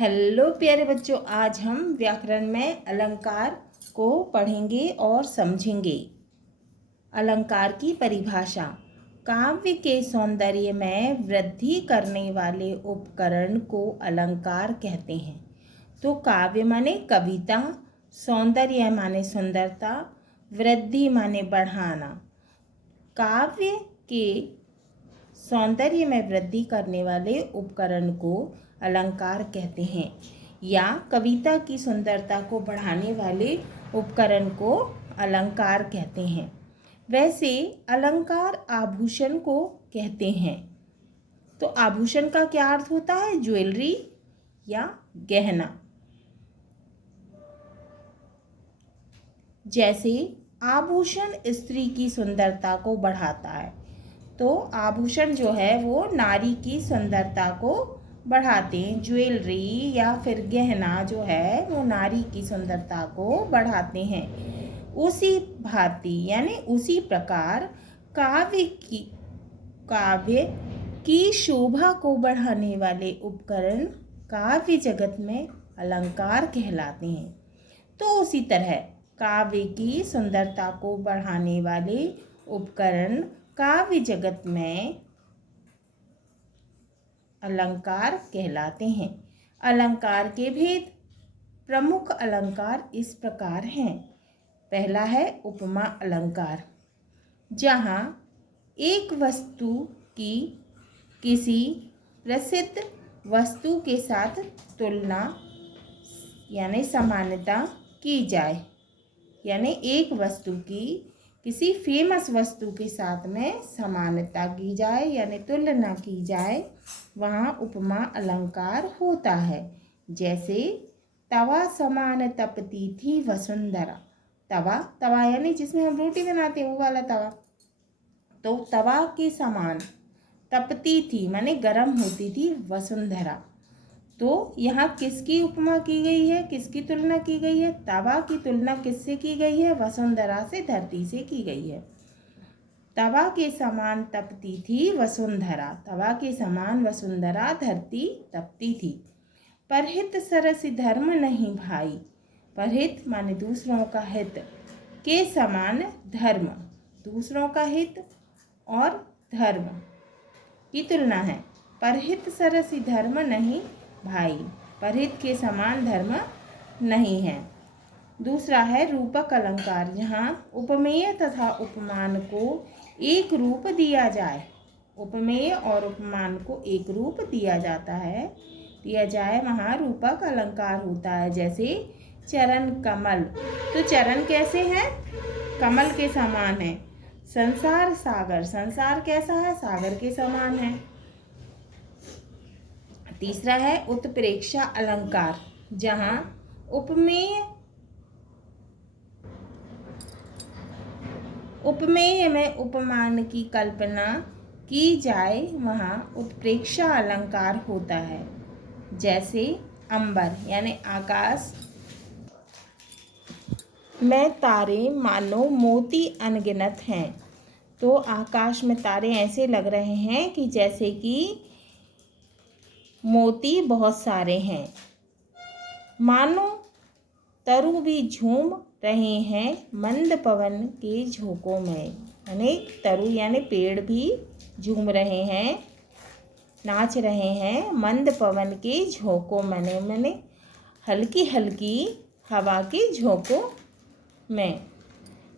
Hello प्यारे बच्चों, आज हम व्याकरण में अलंकार को पढ़ेंगे और समझेंगे। अलंकार की परिभाषा। काव्य के सौंदर्य में वृद्धि करने वाले उपकरण को अलंकार कहते हैं। तो काव्य माने कविता, सौंदर्य माने सुंदरता, वृद्धि माने बढ़ाना। काव्य के सौंदर्य में वृद्धि करने वाले उपकरण को अलंकार कहते हैं, या कविता की सुंदरता को बढ़ाने वाले उपकरण को अलंकार कहते हैं। वैसे अलंकार आभूषण को कहते हैं। तो आभूषण का क्या अर्थ होता है? ज्वेलरी या गहना। जैसे आभूषण स्त्री की सुंदरता को बढ़ाता है। तो आभूषण जो है वो नारी की सुंदरता को बढ़ाते हैं। ज्वेलरी या फिर गहना जो है वो नारी की सुंदरता को बढ़ाते हैं। उसी भांति यानी उसी प्रकार काव्य की शोभा को बढ़ाने वाले उपकरण काव्य जगत में अलंकार कहलाते हैं। तो उसी तरह काव्य की सुंदरता को बढ़ाने वाले उपकरण काव्य जगत में अलंकार कहलाते हैं। अलंकार के भेद। प्रमुख अलंकार इस प्रकार हैं। पहला है उपमा अलंकार, जहाँ एक वस्तु की किसी प्रसिद्ध वस्तु के साथ तुलना यानी समानता की जाए। यानी एक वस्तु की किसी फेमस वस्तु के साथ में समानता की जाए यानी तुलना की जाए, वहाँ उपमा अलंकार होता है। जैसे तवा समान तपती थी वसुंधरा। तवा यानी जिसमें हम रोटी बनाते हैं वो वाला तवा। तो तवा के समान तपती थी माने गर्म होती थी वसुंधरा। तो यहाँ किसकी उपमा की गई है, किसकी तुलना की गई है? तवा की तुलना किससे की गई है? वसुंधरा से, धरती से की गई है। तवा के समान तपती थी वसुंधरा। तवा के समान वसुंधरा धरती तपती थी। परहित सरस धर्म नहीं भाई। परहित माने दूसरों का हित, के समान धर्म, दूसरों का हित और धर्म की तुलना है। परहित सरस धर्म नहीं भाई, परहित के समान धर्म नहीं है। दूसरा है रूपक अलंकार, जहाँ उपमेय तथा उपमान को एक रूप दिया जाए। उपमेय और उपमान को एक रूप दिया जाए, वहाँ रूपक अलंकार होता है। जैसे चरण कमल। तो चरण कैसे हैं? कमल के समान है। संसार सागर, संसार कैसा है? सागर के समान है। तीसरा है उत्प्रेक्षा अलंकार, जहाँ उपमेय में उपमान की कल्पना की जाए, वहाँ उत्प्रेक्षा अलंकार होता है। जैसे अंबर यानी आकाश में तारे मानो मोती अनगिनत हैं। तो आकाश में तारे ऐसे लग रहे हैं कि जैसे कि मोती बहुत सारे हैं। मानो तरु भी झूम रहे हैं मंद पवन के झोंकों में। यानी तरु यानी पेड़ भी झूम रहे हैं, नाच रहे हैं मंद पवन के झोंकों में, मैंने हल्की हल्की हवा के झोंकों में।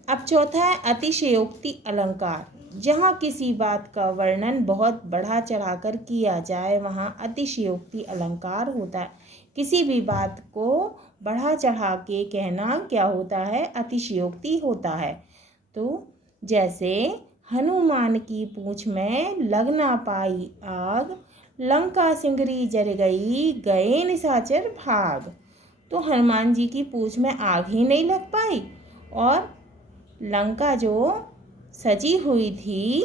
अब चौथा है अतिशयोक्ति अलंकार, जहाँ किसी बात का वर्णन बहुत बढ़ा चढ़ाकर किया जाए, वहाँ अतिशयोक्ति अलंकार होता है। किसी भी बात को बढ़ा चढ़ा के कहना क्या होता है? अतिशयोक्ति होता है। तो जैसे हनुमान की पूँछ में लग ना पाई आग, लंका सिंगरी जल गई, गए निशाचर भाग। तो हनुमान जी की पूँछ में आग ही नहीं लग पाई और लंका जो सजी हुई थी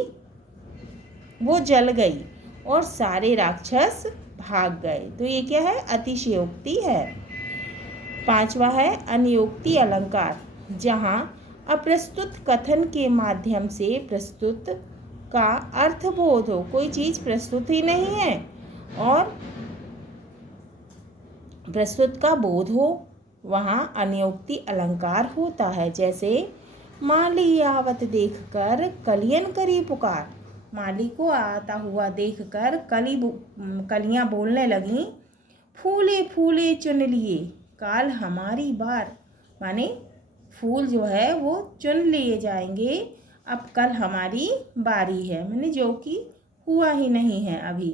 वो जल गई और सारे राक्षस भाग गए। तो ये क्या है? अतिशयोक्ति है। पांचवा है अनियोक्ति अलंकार, जहाँ अप्रस्तुत कथन के माध्यम से प्रस्तुत का अर्थबोध हो। कोई चीज़ प्रस्तुत ही नहीं है और प्रस्तुत का बोध हो, वहाँ अन्योक्ति अलंकार होता है। जैसे माली आवत देख कर कलियन करी पुकार। माली को आता हुआ देखकर कलियां बोलने लगीं, फूले फूले चुन लिए काल हमारी बार। माने फूल जो है वो चुन लिए जाएंगे, अब कल हमारी बारी है, माने जो कि हुआ ही नहीं है अभी।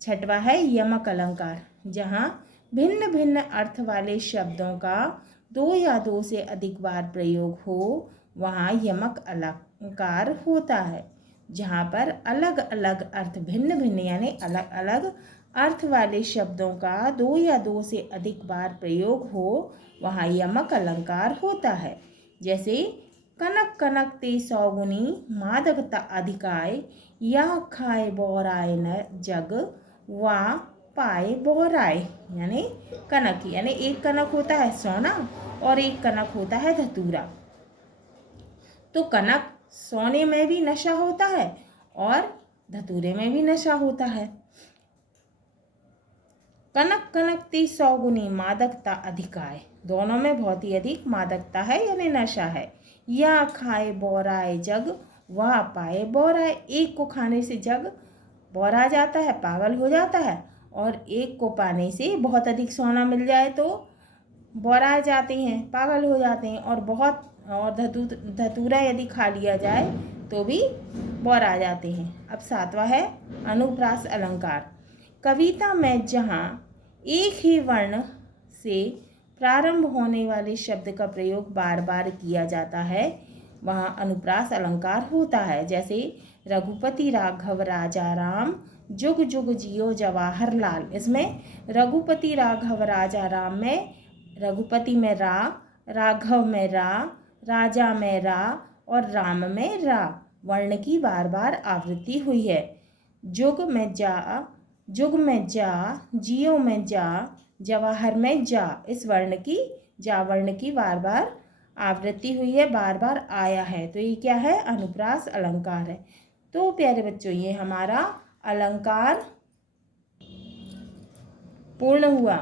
छठवा है यमक अलंकार। जहाँ भिन्न भिन्न अर्थ वाले शब्दों का दो या दो से अधिक बार प्रयोग हो, वहाँ यमक अलंकार होता है। जहाँ पर अलग अलग अर्थ भिन्न भिन्न यानी अलग अलग अर्थ वाले शब्दों का दो या दो से अधिक बार प्रयोग हो, वहाँ यमक अलंकार होता है। जैसे कनक कनक ते सौगुनी मादकता अधिकाय, या खाए बोराय न जग वा पाए बोराय। यानी कनक यानी एक कनक होता है सोना और एक कनक होता है धतूरा। तो कनक सोने में भी नशा होता है और धतूरे में भी नशा होता है। कनक कनक ते सौगुनी मादकता अधिकाय, दोनों में बहुत ही अधिक मादकता है यानी नशा है। या खाए बोराए जग वह पाए बोराए, एक को खाने से जग बोरा जाता है, पागल हो जाता है, और एक को पाने से बहुत अधिक सोना मिल जाए तो बोरा जाते हैं, पागल हो जाते हैं। और बहुत और धतूरा यदि खा लिया जाए तो भी बोरा जाते हैं। अब सातवां है अनुप्रास अलंकार। कविता में जहाँ एक ही वर्ण से प्रारंभ होने वाले शब्द का प्रयोग बार बार किया जाता है, वहाँ अनुप्रास अलंकार होता है। जैसे रघुपति राघव राजा राम, जुग जुग जियो जवाहर लाल। इसमें रघुपति राघव राजा राम में रघुपति में रा, राघव में रा, राजा में रा और राम में रा वर्ण की बार बार आवृत्ति हुई है। जुग में जा, जियो में जा, जवाहर में जा, इस वर्ण की जा वर्ण की बार बार आवृत्ति हुई है, बार बार आया है। तो ये क्या है? अनुप्रास अलंकार है। तो प्यारे बच्चों, ये हमारा अलंकार पूर्ण हुआ।